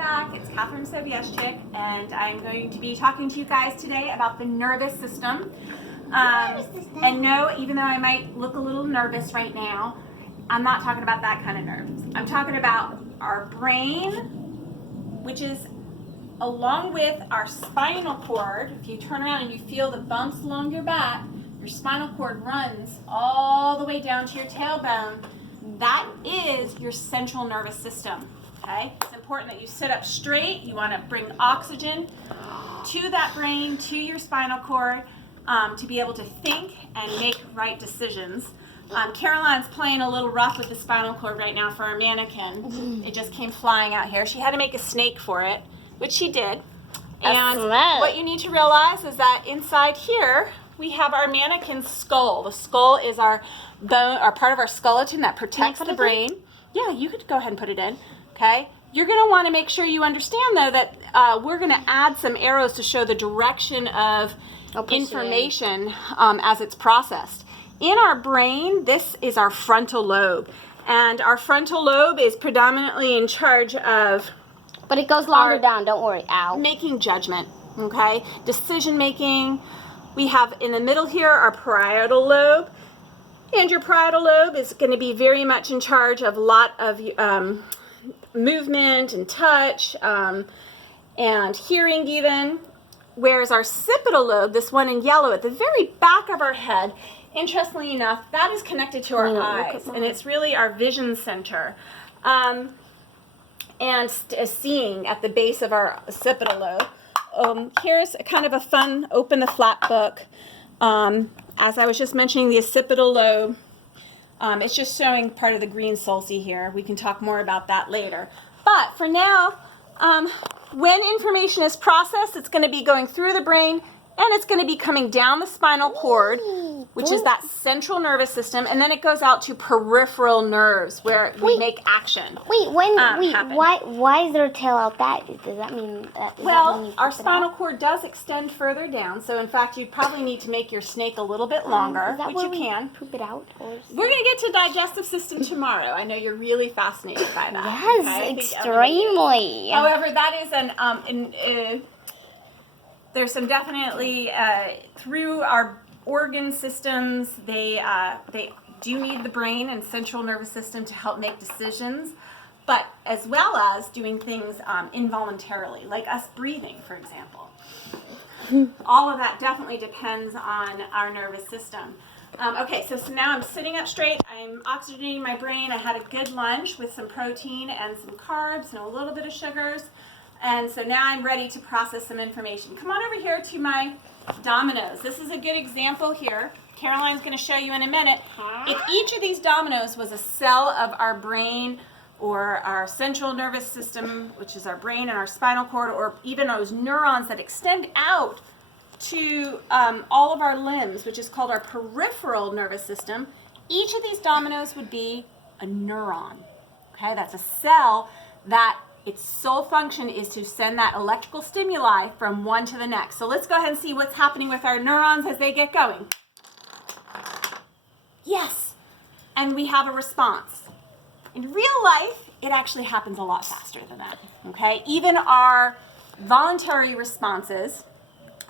back. It's Catherine Sobieschik, and I'm going to be talking to you guys today about the nervous system. And no, even though I might look a little nervous right now, I'm not talking about that kind of nerves. I'm talking about our brain, which is along with our spinal cord. If you turn around and you feel the bumps along your back, your spinal cord runs all the way down to your tailbone. That is your central nervous system. Okay? It's important that you sit up straight. You want to bring oxygen to that brain, to your spinal cord, to be able to think and make right decisions. Caroline's playing a little rough with the spinal cord right now for our mannequin. It just came flying out here. She had to make a snake for it, which she did. And what you need to realize is that inside here, we have our mannequin's skull. The skull is our bone, or part of our skeleton that protects the brain. Yeah, you could go ahead and put it in. Okay. You're going to want to make sure you understand, though, that we're going to add some arrows to show the direction of information as it's processed. In our brain, this is our frontal lobe. And our frontal lobe is predominantly in charge of... But it goes longer down, don't worry. Ow. Making judgment, okay? Decision making. We have in the middle here our parietal lobe. And your parietal lobe is going to be very much in charge of a lot of movement and touch and hearing even. Whereas our occipital lobe, this one in yellow at the very back of our head, interestingly enough, that is connected to our eyes. And it's really our vision center. And seeing at the base of our occipital lobe. Here's kind of a fun open the flap book. As I was just mentioning, the occipital lobe, it's just showing part of the green sulci here. We can talk more about that later. But for now, when information is processed, it's going to be going through the brain, and it's going to be coming down the spinal cord, which is that central nervous system, and then it goes out to peripheral nerves where we make action. Why is there a tail out that? Does that mean that? Well, our spinal cord does extend further down, so in fact, you probably need to make your snake a little bit longer, which you can. Poop it out? Or we're going to get to digestive system tomorrow. I know you're really fascinated by that. Yes, okay? extremely. However, that is there's some definitely through our organ systems, they do need the brain and central nervous system to help make decisions, but as well as doing things involuntarily, like us breathing, for example. All of that definitely depends on our nervous system. Okay, so now I'm sitting up straight. I'm oxygenating my brain. I had a good lunch with some protein and some carbs and a little bit of sugars. And so now I'm ready to process some information. Come on over here to my dominoes. This is a good example here. Caroline's going to show you in a minute. If each of these dominoes was a cell of our brain or our central nervous system, which is our brain and our spinal cord, or even those neurons that extend out to all of our limbs, which is called our peripheral nervous system, each of these dominoes would be a neuron. Okay, that's a cell that its sole function is to send that electrical stimuli from one to the next. So let's go ahead and see what's happening with our neurons as they get going. Yes, and we have a response. In real life, it actually happens a lot faster than that, okay? Even our voluntary responses,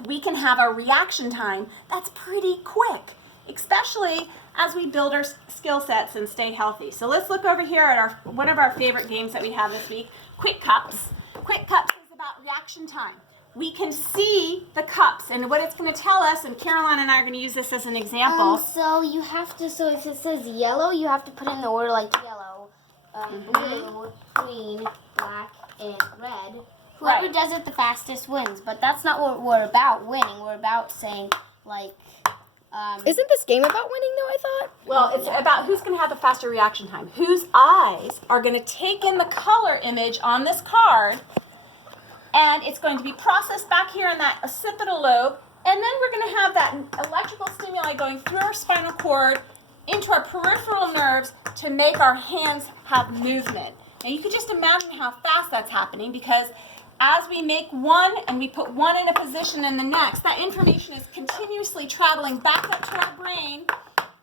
we can have a reaction time that's pretty quick, especially as we build our skill sets and stay healthy. So let's look over here at one of our favorite games that we have this week, Quick Cups. Quick Cups is about reaction time. We can see the cups and what it's going to tell us, and Caroline and I are going to use this as an example. So you have to, so if it says yellow, you have to put in the order like yellow, blue, green, black, and red. Whoever does it the fastest wins, but that's not what we're about, winning. We're about saying, like... Isn't this game about winning, though, I thought? Well, it's about who's going to have the faster reaction time. Whose eyes are going to take in the color image on this card, and it's going to be processed back here in that occipital lobe, and then we're going to have that electrical stimuli going through our spinal cord into our peripheral nerves to make our hands have movement. Now, you can just imagine how fast that's happening, because as we make one and we put one in a position and the next, that information is continuously traveling back up to our brain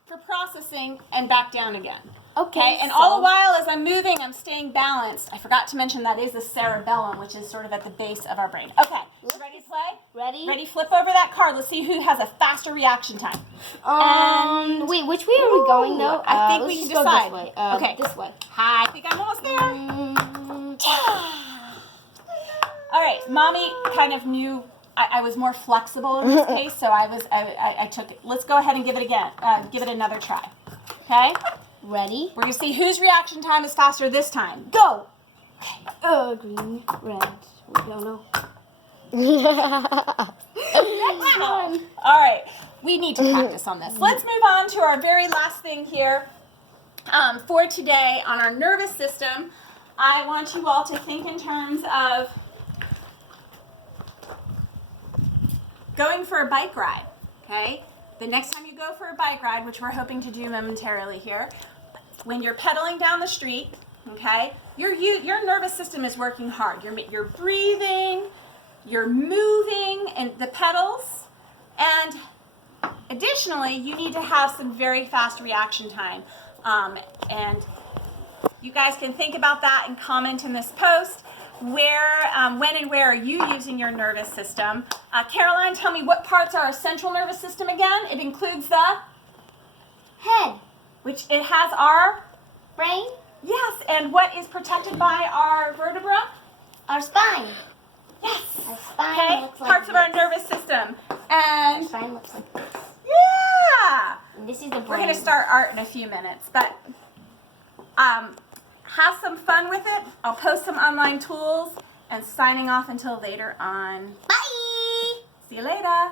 for processing and back down again. Okay, and all the while as I'm moving, I'm staying balanced. I forgot to mention that is the cerebellum, which is sort of at the base of our brain. Okay, you ready to play? Ready? Ready, flip over that card. Let's see who has a faster reaction time. Wait, which way are we going though? I think let's we can just decide. Go this way. Okay. This way. Hi. I think I'm almost there. All right, Mommy kind of knew I was more flexible in this case, so I took it. Let's go ahead and give it again. Give it another try. Okay? Ready? We're gonna see whose reaction time is faster this time. Go! Green, red. We don't know. Wow. All right, we need to practice on this. Let's move on to our very last thing here for today on our nervous system. I want you all to think in terms of going for a bike ride, okay? The next time you go for a bike ride, which we're hoping to do momentarily here, when you're pedaling down the street, okay, your nervous system is working hard. You're breathing, you're moving and the pedals, and additionally, you need to have some very fast reaction time. And you guys can think about that and comment in this post. When and where are you using your nervous system? Caroline, tell me what parts are our central nervous system again? It includes the Head. which it has our Brain. yes, and what is protected by our vertebra? Our spine. Yes. Our spine Okay, looks like parts of our this. nervous system. Our And spine looks like this. yeah, And this is the brain. we're gonna start art in a few minutes, but have some fun with it. I'll post some online tools and signing off until later on. Bye! See you later.